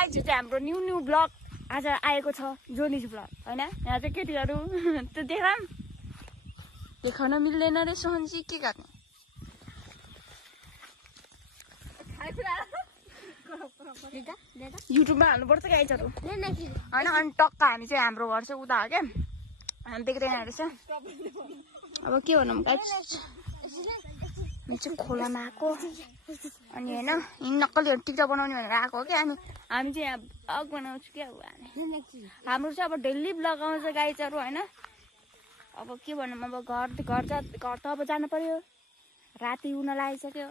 guys चाहिँ हाम्रो new blog आज आएको छ जोनिज ब्लग हैन यहाँ चाहिँ केटीहरु त्यो देखाउन मिल्दैन रे सोहनजी के गर्ने युट्युबमा हाल्नुपर्छ गाइसहरु हैन अनि टक्क हामी चाहिँ हाम्रो घर चाहिँ उता हो के हामी देख्दैन रहेछ अब के भनौं गाइस हामी चाहिँ खोलामा आएको अनि हैन नक्कली टिकटक बनाउने भनेर आएको हो के हामी चाहिँ यहाँ ब्लग बनाउँछु के हाम्रो चाहिँ अब डेली ब्लग आउँछ गाइसहरु हैन अब के भनौं अब घर त अब जानु पर्यो राति हुन लागिसक्यो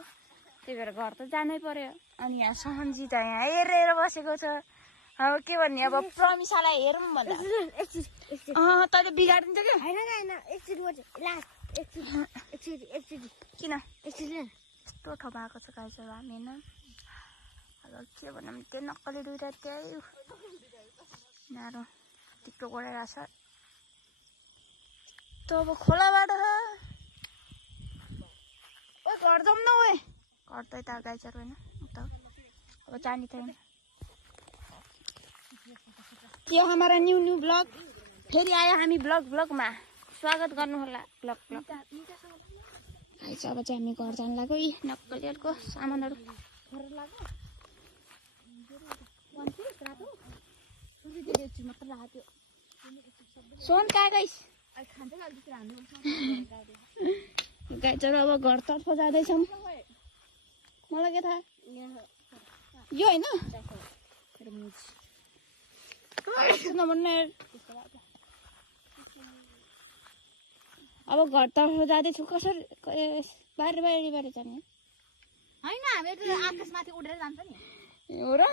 त्यही भएर घर त जानै पर्यो अनि यहाँ सहनजी त यहाँ हेरेर बसेको छ अब के भन्ने अब प्रमिसालाई हेरौँ भन्दा तैले बिगाडिन्छ के हैन एकचोटी किन यस्तो ठाउँमा आएको छ गाइसहरु हामी हैन अब के भनौँ त्यो नक्कली दुइटा त्यही नारो टिकटक गरेर छ त अब खोलाबाट ओ घर जाउँ न ओए घर त यता गाइसहरु हैन उता अब जानी छैन यो हमारा न्यू ब्लग फेरि आयो हामी ब्लगमा स्वागत गर्नु होला ब्लग आइज अब चाहिँ हामी घर जान लाग्यो यी नक्कलीहरुको सामानहरु सोन कहाँ गइस गाइजहरु अब घरतर्फ जाँदैछौँ मलाई के थाहा यो हैन अब घरतर्फ जाँदैछु कसरी बाहिर जाने हैन हामी त आकाशमाथि उडेर जान्छ नि हो र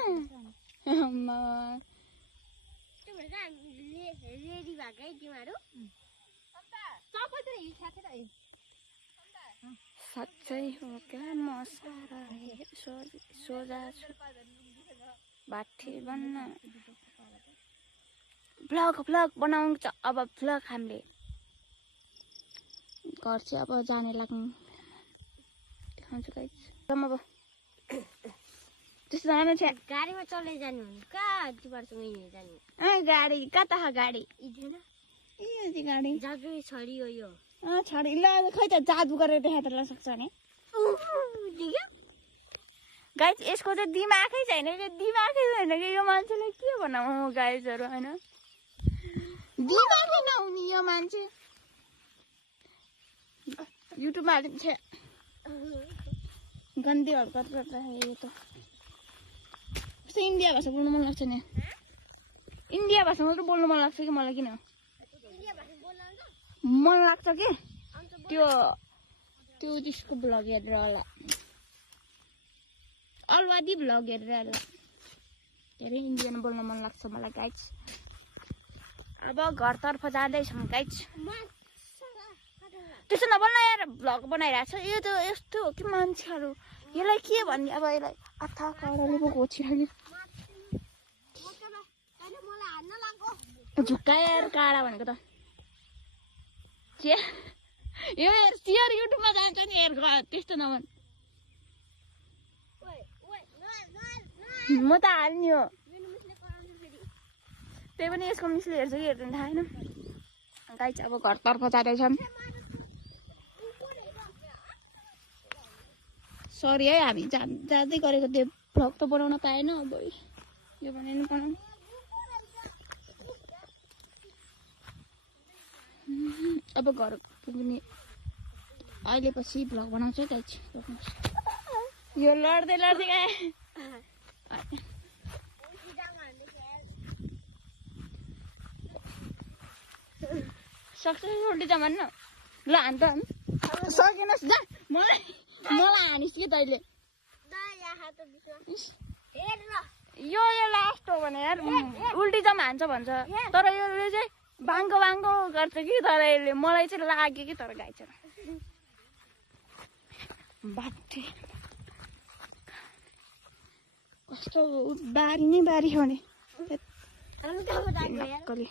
रेडी भएकै तिमीहरु सबै त हिँड्छ र साँच्चै हो क्या म सारा सोझा छु बाठी बन्न ब्लग बनाउँछ अब ब्लग हामीले घर चाहिँ अब जाने लाग्नु देखाउँछु गाइस अब त्यस्तो जानु छ गाडीमा चल्दै जानु कहाँ तिमीहरुसँग हिँडेर जानु गाडी कता गाडी गाडी जादु छडी हो यो छडी ल खै त जादु गरेर देखाएर सक्छ नि गाइस यसको चाहिँ दिमागै छैन कि यो मान्छेले के भनौँ गाइसहरु हैन दिमागै नहुने यो मान्छे युट्युबमा हालिन्छ गन्दी हरकत गरिरहेको यो त कस्तो इन्डिया भाषा बोल्नु मन लाग्छ नि इन्डिया भाषा मात्र बोल्नु मन लाग्छ कि मलाई किन मन लाग्छ कि त्यो त्यसको ब्लग हेरेर होला अलवादी ब्लग हेरेर होला धेरै इन्डियन बोल्न मन लाग्छ मलाई गाइस अब घरतर्फ जाँदैछौँ गाइस त्यसो नबोल्न यार ब्लग बनाइरहेको छ यो त यस्तो हो कि मान्छेहरू यसलाई के भन्ने अब यसलाई आथा कराले पो घोचिराख्यो झुक्काएर काडा भनेको त यो हेर चियर युट्युबमा जान्छ नि हेर त्यस्तो नभन म त हाल्ने हो त्यही पनि यसको मिसले हेर्छ कि हेर्दैन थाहा छैन गाइस अब घरतर्फ जाँदैछौँ सरी है हामी जाँदै गरेको त्यो भ्लग त बनाउन पाएन अब यो भने नि बनाउनु अब घर पुग्ने अहिले पछि भ्लग बनाउँछु है गाइस यो लड्दै गए सक्छ उल्टी जाम न ल हान त सकेनस् जा मलाई हानिस् कि तैले यो लास्ट हो भने यार उल्टी जाम हान्छ भन्छ तर यो चाहिँ बाङ्गो गर्छ कि तर यसले मलाई चाहिँ लाग्यो कि तर गाइस बाटे कस्तो बारी नै बारी हो नि नक्कली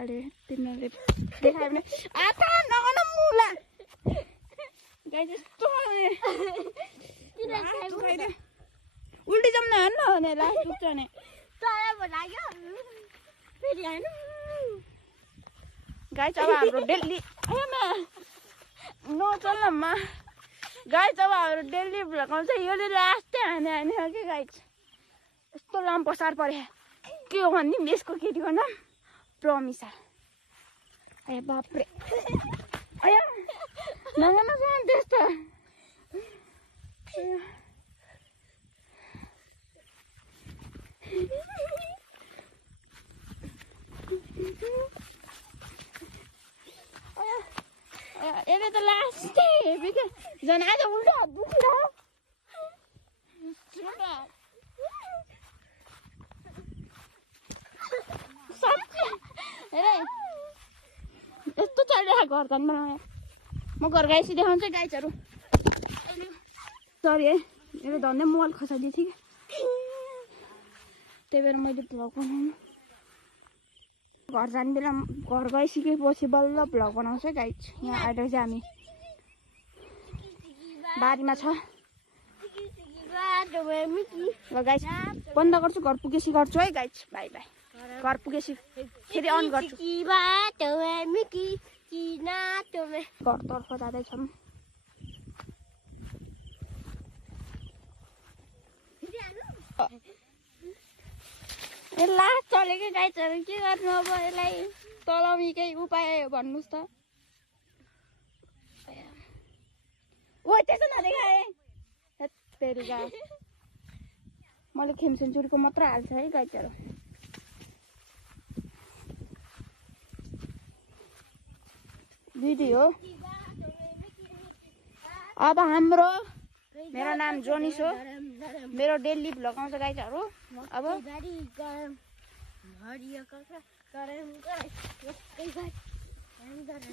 अरे तिमीले देखायो भने आथा नगन मुला गाइस यस्तो उल्टी जम्न हेर्न भने लास्ट पुग्छ भने तँलाई पो लाग्यो फेरि हैन गाइस अब हाम्रो डेली नचल्नमा गाइस अब हाम्रो डेली भ्लग आउँछ योले लास्टै हाने हो कि गाइस यस्तो लम्पो सार परे के हो भन्ने यसको केटीको नाम प्रमिसा अरे बाप्रे अया नगर्नु त्यस्तो यसले त लास्टै हेभी के झन् आज उल्टा दुख्यो यस्तो चलिरहेको घर धनमा म घर गाइसी देखाउँछु गाइसहरू सरी है मेरो धन्दै मोबाइल खसाइदिएको थिएँ कि त्यही भएर मैले भ्लग बनाउनु घर जाने बेला घर गइसकेपछि बल्ल भ्लग बनाउँछ गाइस यहाँ आएर चाहिँ हामी बारीमा छ ल गाइस बन्द गर्छु घर पुगेपछि गर्छु है गाइस बाई बाई घर पुगेपछि फेरि अन गर्छु घरतर्फ जाँदैछौँ लास्ट चलेको गाइसहरू के गर्नु अब यसलाई चलाउने केही उपाय भन्नुहोस् त ओ त्यसो नदेखाए तेरिका मैले खेम सेन्चुरीको मात्र हाल्छ है गाइसहरू दिदी हो अब हाम्रो मेरो नाम जोनिस हो मेरो डेली भ्लग आउँछ गाइसहरू अब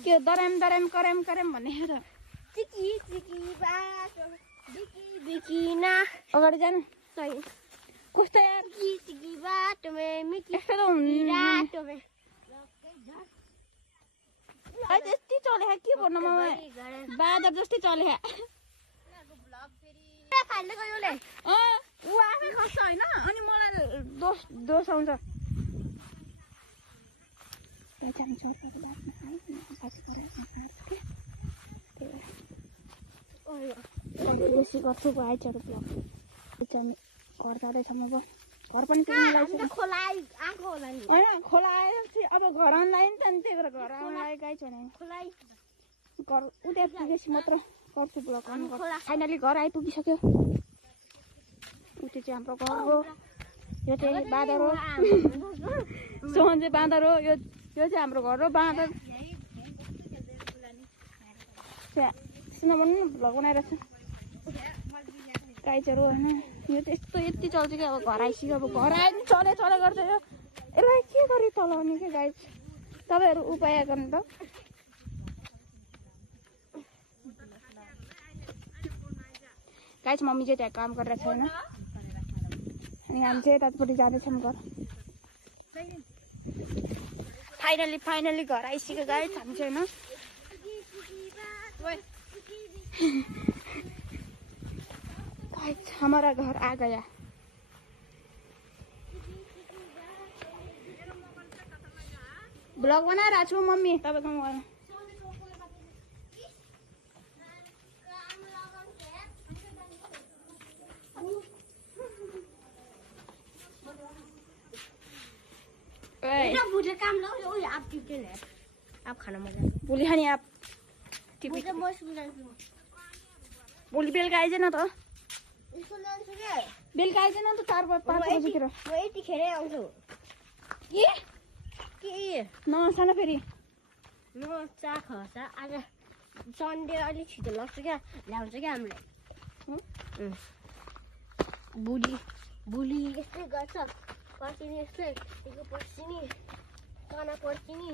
के दराम दराम करम करम भन्ने त अगाडि जानु कस्तो यार यस्तो त त्यस्तै चले के भन्नु म बादर जस्तै चले ऊ आफै खस्छ होइन अनि मलाई दोष आउँछ बेसी गर्छु आइचहरू ब्लग घर जाँदैछौँ अब घर पनि होइन खोला आएपछि अब घर आउनलाई नि त नि त्यही भएर घर आउन आएको गाइस भने घर उता पुगेपछि मात्र गर्छु ब्लग फाइनली घर आइपुगिसक्यो उति चाहिँ हाम्रो घर हो यो चाहिँ बाँदर हो सोहन चाहिँ बाँदर हो यो चाहिँ हाम्रो घर हो बाँदर सुन भन्नु भ्लग बनाएर छ गाइसहरू होइन यो त यस्तो यति चल्छ कि अब घर आइसक्यो अब घर आयो नि चले गर्छ यो यसलाई के गरी चलाउने क्या गाइस तपाईँहरू उपाय गर्नु त गाइस मम्मी चाहिँ त्यहाँ काम गरेर छैन अनि हामी चाहिँ यतापट्टि जाँदैछौँ घर फाइनली घर आइसक्यो गाइस हामी चाहिँ होइन हमारा घर आ गया ब्लग बनाइरहेको छु मम्मी तपाईँको मोबाइल आप खाना मजा भोलि खाने आप भोलि बेलुका आइज न त बेलुका आइज न त 4-5 बजीतिर म यतिखेरै आउँछु के नसाना फेरि म चा खर्छ आज सन्डे अलिक छिटो लाग्छ क्या ल्याउँछ क्या हामीलाई भोलि यस्तै गर्छ पर्सिनी यस्तै पर्सिनी काना पर्सिनी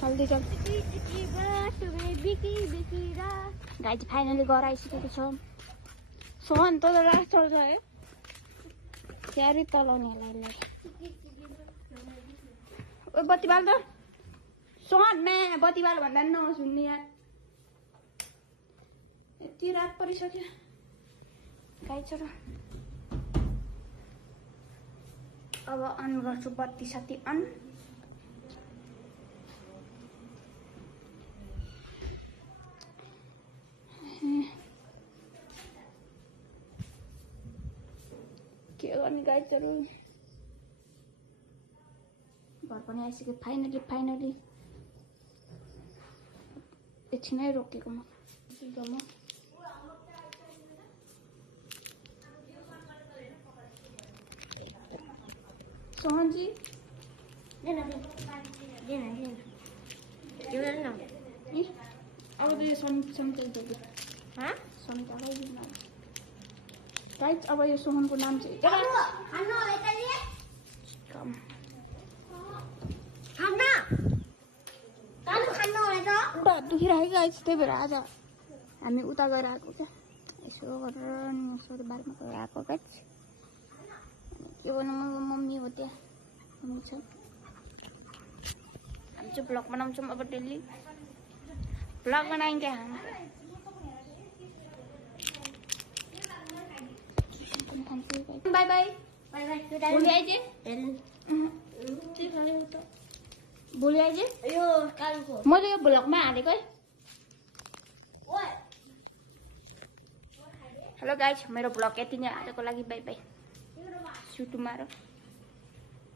जल्दी गाइस फाइनली घर आइसकेको छ सोहन त लास्ट चल्छ है क्यारी तलाउनेहरूलाई ओ बत्ती बाल त सोहन मैं बत्ती बाल भन्दा नि नसुन्ने यार यति रात परिसक्यो गाइजहरु अब अन गर्छु बत्ती साथी अन के गर्ने गाइजहरु घर पनि आइसक्यो फाइनली एकछिनै रोकेको म सोहन जी लेन अब तो ये संतल हाँ गाइज अब यो सोहनको नाम चाहिँ कम उता दुखिरहेको गाइज त्यही भएर आज हामी उता गएर आएको क्या यसो गरेर अनि यसो बारमा गएर आएको गाइज के भन्नु मम्मी हो त्यहाँ मम्मी छ हामी चाहिँ भ्लग बनाउँछौँ अब डेली भ्लग बनाएंगे हम बाय बाय भोलि आइजे भोलि आइजे मैले यो भ्लगमा हालेको है हेलो गाइज मेरो भ्लग यति नै आजको लागि bye bye see you tomorrow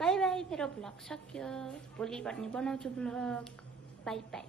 bye bye मेरो भ्लग सक्यो भोलि भन्ने बनाउँछु भ्लग बाई बाई